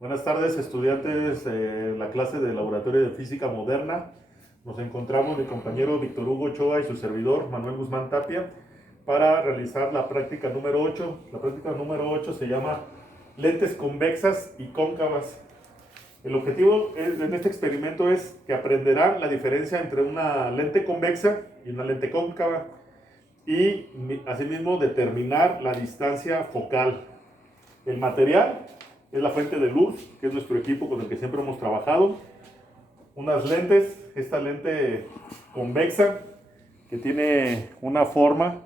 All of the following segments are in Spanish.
Buenas tardes, estudiantes de la clase de Laboratorio de Física Moderna. Nos encontramos mi compañero Víctor Hugo Ochoa y su servidor Manuel Guzmán Tapia para realizar la práctica número 8. La práctica número 8 se llama lentes convexas y cóncavas. El objetivo en este experimento es que aprenderán la diferencia entre una lente convexa y una lente cóncava y asimismo determinar la distancia focal. El material es la fuente de luz, que es nuestro equipo con el que siempre hemos trabajado. Unas lentes, esta lente convexa, que tiene una forma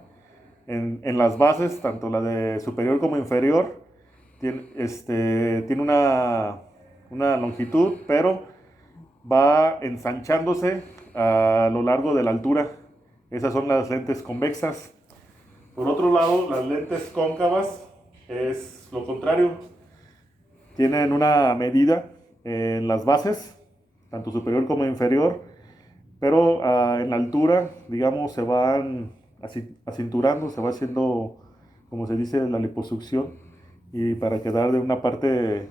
en las bases, tanto la de superior como inferior. Tiene una longitud, pero va ensanchándose a lo largo de la altura. Esas son las lentes convexas. Por otro lado, las lentes cóncavas es lo contrario. Tienen una medida en las bases, tanto superior como inferior, pero en la altura, digamos, se van acinturando, se va haciendo, como se dice, la liposucción, y para quedar de una parte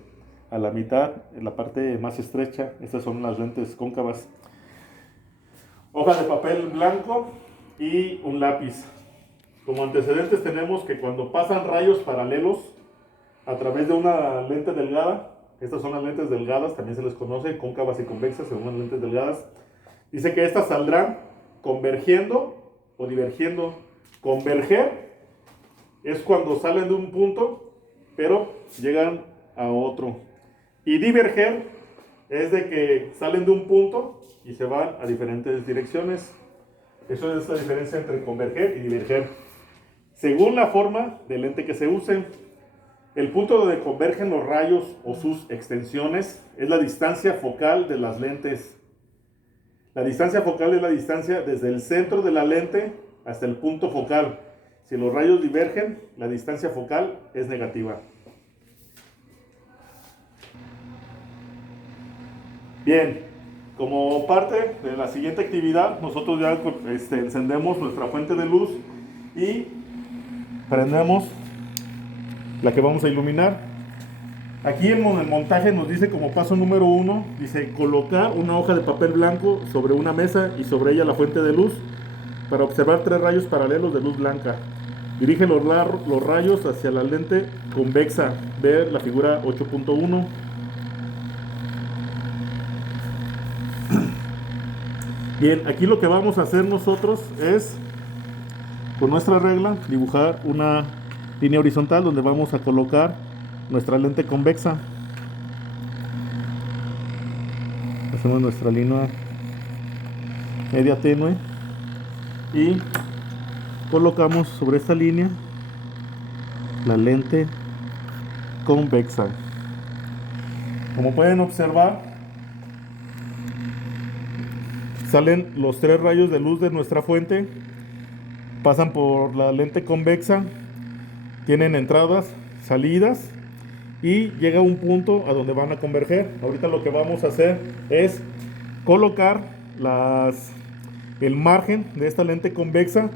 a la mitad, en la parte más estrecha. Estas son las lentes cóncavas. Hoja de papel blanco y un lápiz. Como antecedentes tenemos que cuando pasan rayos paralelos a través de una lente delgada, estas son las lentes delgadas, también se les conoce cóncavas y convexas, según las lentes delgadas, dice que estas saldrán convergiendo o divergiendo. Converger es cuando salen de un punto, pero llegan a otro. Y diverger es de que salen de un punto y se van a diferentes direcciones. Eso es la diferencia entre converger y diverger, según la forma de lente que se use. El punto donde convergen los rayos o sus extensiones es la distancia focal de las lentes. La distancia focal es la distancia desde el centro de la lente hasta el punto focal. Si los rayos divergen, la distancia focal es negativa. Bien, como parte de la siguiente actividad, nosotros ya encendemos nuestra fuente de luz y prendemos la que vamos a iluminar. Aquí en el montaje nos dice, como paso número 1, dice colocar una hoja de papel blanco sobre una mesa y sobre ella la fuente de luz para observar 3 rayos paralelos de luz blanca. Dirige los rayos hacia la lente convexa. Ver la figura 8.1. Bien, aquí lo que vamos a hacer nosotros es, con nuestra regla, dibujar una línea horizontal donde vamos a colocar nuestra lente convexa. Hacemos nuestra línea media tenue y colocamos sobre esta línea la lente convexa. Como pueden observar, salen los 3 rayos de luz de nuestra fuente, pasan por la lente convexa, tienen entradas, salidas y llega a un punto a donde van a converger. Ahorita lo que vamos a hacer es colocar el margen de esta lente convexa,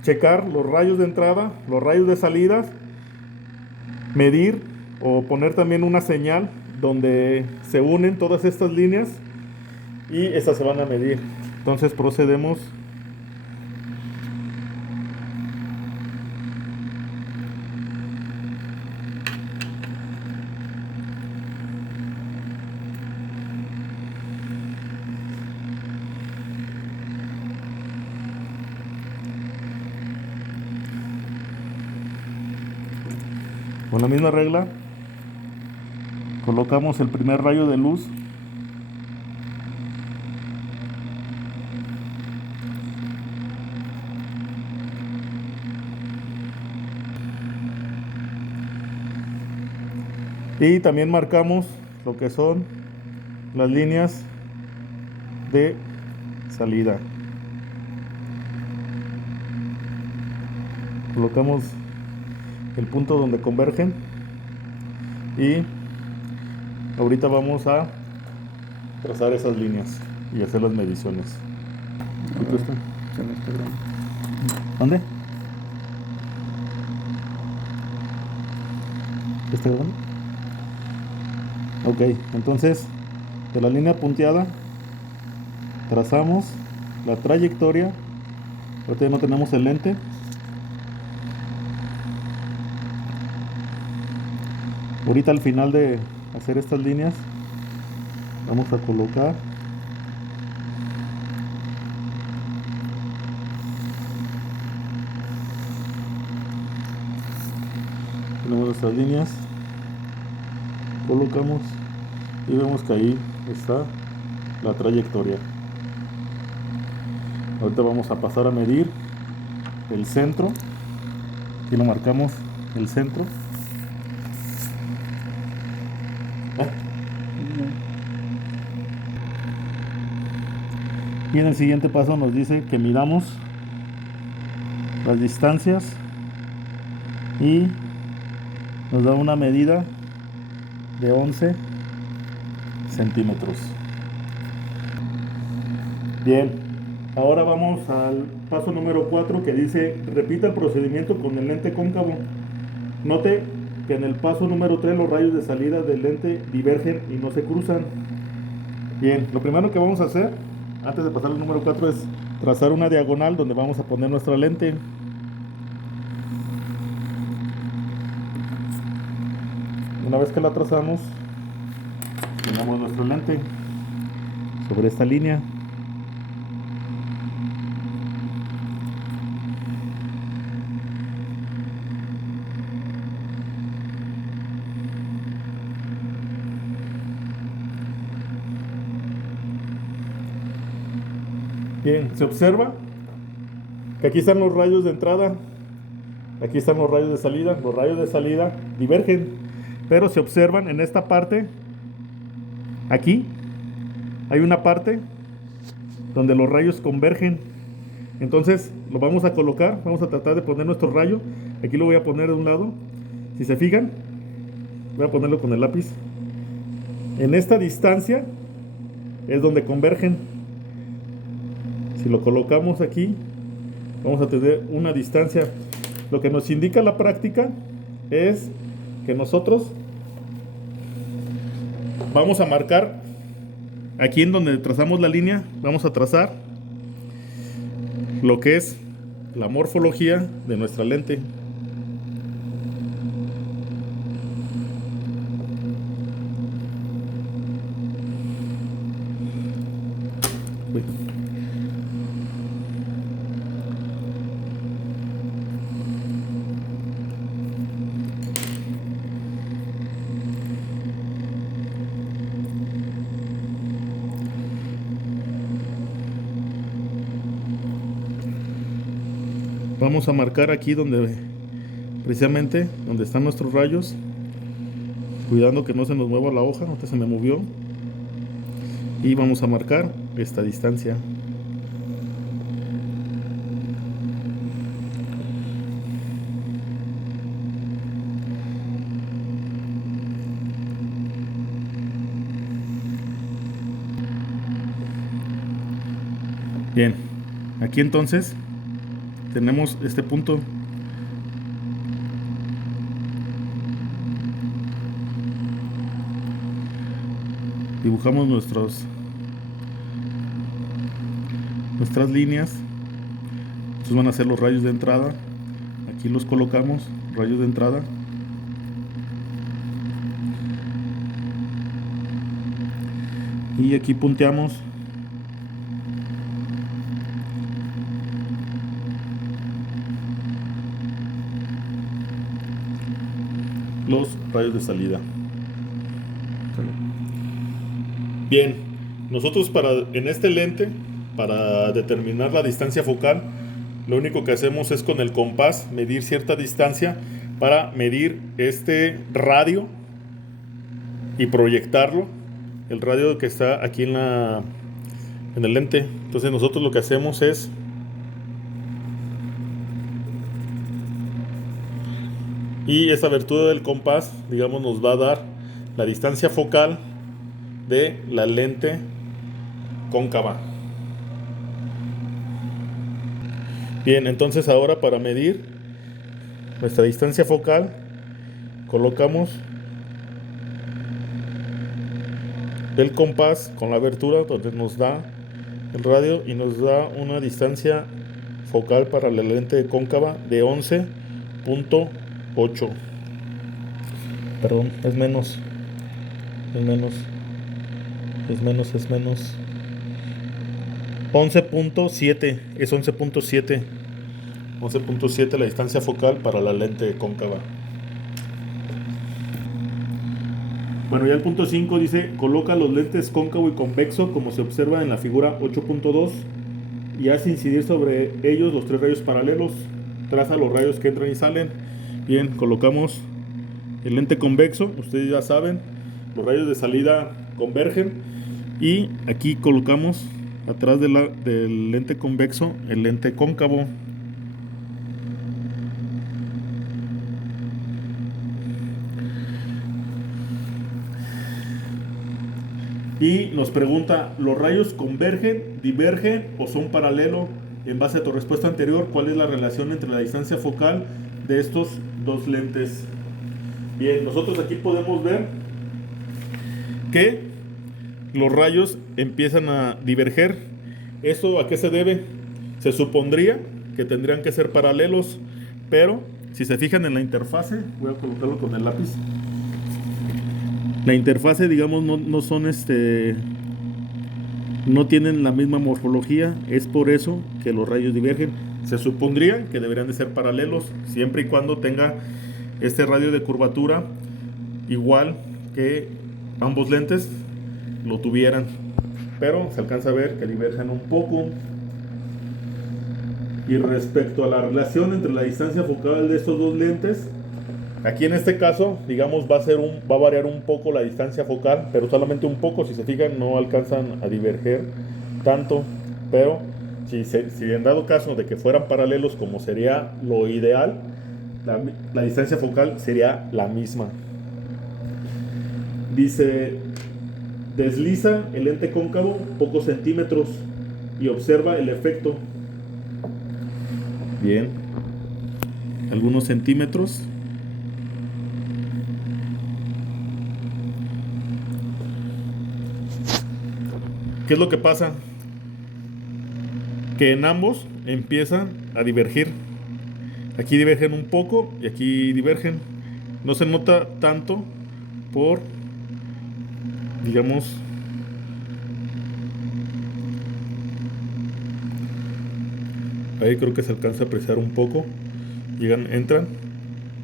checar los rayos de entrada, los rayos de salida, medir o poner también una señal donde se unen todas estas líneas y estas se van a medir. Entonces procedemos. Con la misma regla, colocamos el primer rayo de luz y también marcamos lo que son las líneas de salida. Colocamos el punto donde convergen y ahorita vamos a trazar esas líneas y hacer las mediciones. ¿Cuánto está? ¿Dónde? ¿Está grabando? Ok, entonces de la línea punteada trazamos la trayectoria. Ahorita ya no tenemos el lente. Ahorita al final de hacer estas líneas vamos a colocar tenemos nuestras líneas, colocamos y vemos que ahí está la trayectoria. Ahorita vamos a pasar a medir el centro. Aquí lo marcamos, el centro. Y en el siguiente paso nos dice que midamos las distancias y nos da una medida de 11 centímetros. Bien, ahora vamos al paso número 4 que dice repita el procedimiento con el lente cóncavo. Note que en el paso número 3 los rayos de salida del lente divergen y no se cruzan. Bien, lo primero que vamos a hacer antes de pasar al número 4 es trazar una diagonal donde vamos a poner nuestra lente. Una vez que la trazamos, ponemos nuestra lente sobre esta línea. Bien, se observa que aquí están los rayos de entrada, aquí están los rayos de salida. Los rayos de salida divergen, pero se observan en esta parte. Aquí hay una parte donde los rayos convergen. Entonces lo vamos a colocar, vamos a tratar de poner nuestro rayo. Aquí lo voy a poner de un lado. Si se fijan, voy a ponerlo con el lápiz. En esta distancia es donde convergen. Si lo colocamos aquí, vamos a tener una distancia. Lo que nos indica la práctica es que nosotros vamos a marcar aquí en donde trazamos la línea, vamos a trazar lo que es la morfología de nuestra lente. Vamos a marcar aquí donde precisamente donde están nuestros rayos, cuidando que no se nos mueva la hoja. Ahorita se me movió, y vamos a marcar esta distancia. Bien, aquí entonces tenemos este punto. Dibujamos nuestras líneas. Estos van a ser los rayos de entrada. Aquí los colocamos, rayos de entrada. Y aquí punteamos los rayos de salida. Bien, nosotros en este lente, para determinar la distancia focal, lo único que hacemos es con el compás medir cierta distancia para medir este radio y proyectarlo, el radio que está aquí en el lente. Entonces nosotros lo que hacemos es y esa abertura del compás, digamos, nos va a dar la distancia focal de la lente cóncava. Bien, entonces ahora para medir nuestra distancia focal colocamos el compás con la abertura donde nos da el radio y nos da una distancia focal para la lente cóncava de 11.8. Perdón, es menos. Es menos. Es menos, es menos. 11.7. Es 11.7. 11.7 la distancia focal para la lente cóncava. Bueno, ya el punto 5 dice, coloca los lentes cóncavo y convexo como se observa en la figura 8.2 y hace incidir sobre ellos los tres rayos paralelos. Traza los rayos que entran y salen. Bien, colocamos el lente convexo, ustedes ya saben, los rayos de salida convergen y aquí colocamos atrás del lente convexo el lente cóncavo. Y nos pregunta, ¿los rayos convergen, divergen o son paralelos? En base a tu respuesta anterior, ¿cuál es la relación entre la distancia focal de estos dos lentes? Bien, nosotros aquí podemos ver que los rayos empiezan a diverger. ¿Eso a qué se debe? Se supondría que tendrían que ser paralelos, pero si se fijan en la interfase, voy a colocarlo con el lápiz. La interfase, digamos, no son no tienen la misma morfología, es por eso que los rayos divergen. Se supondría que deberían de ser paralelos, siempre y cuando tenga este radio de curvatura igual que ambos lentes lo tuvieran, pero se alcanza a ver que divergen un poco. Y respecto a la relación entre la distancia focal de estos dos lentes, aquí en este caso, digamos, va a variar un poco la distancia focal, pero solamente un poco. Si se fijan, no alcanzan a diverger tanto, pero si en dado caso de que fueran paralelos, como sería lo ideal, la distancia focal sería la misma. Dice, desliza el lente cóncavo pocos centímetros y observa el efecto. Bien, algunos centímetros. ¿Qué es lo que pasa? Que en ambos empiezan a divergir. Aquí divergen un poco y aquí divergen. No se nota tanto por, digamos, ahí creo que se alcanza a apreciar un poco. Entran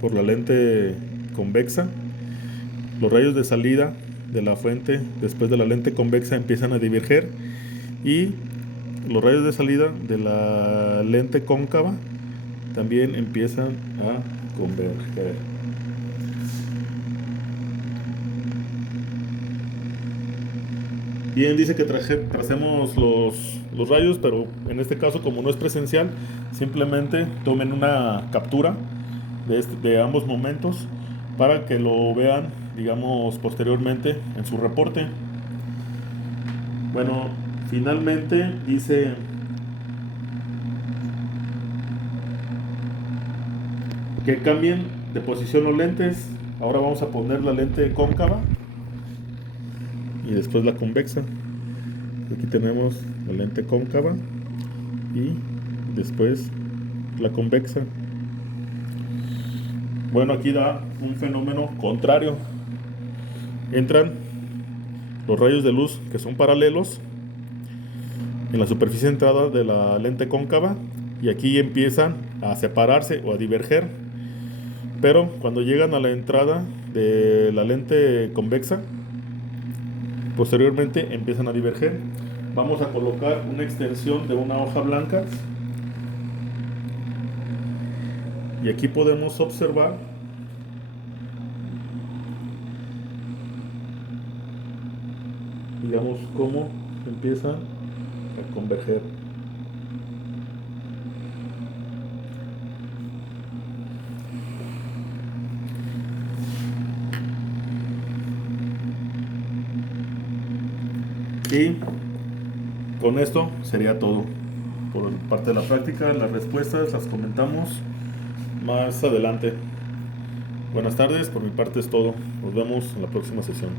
por la lente convexa. Los rayos de salida de la fuente después de la lente convexa empiezan a diverger y los rayos de salida de la lente cóncava también empiezan a converger. Bien, dice que tracemos los rayos, pero en este caso, como no es presencial, simplemente tomen una captura de ambos momentos para que lo vean, digamos, posteriormente en su reporte. Bueno, finalmente dice que cambien de posición los lentes. Ahora vamos a poner la lente cóncava y después la convexa. Aquí tenemos la lente cóncava y después la convexa. Bueno, aquí da un fenómeno contrario. Entran los rayos de luz que son paralelos en la superficie de entrada de la lente cóncava y aquí empiezan a separarse o a diverger, pero cuando llegan a la entrada de la lente convexa, posteriormente empiezan a diverger. Vamos a colocar una extensión de una hoja blanca y aquí podemos observar digamos cómo empiezan a converger. Y con esto sería todo por parte de la práctica. Las respuestas las comentamos más adelante. Buenas tardes, por mi parte es todo. Nos vemos en la próxima sesión.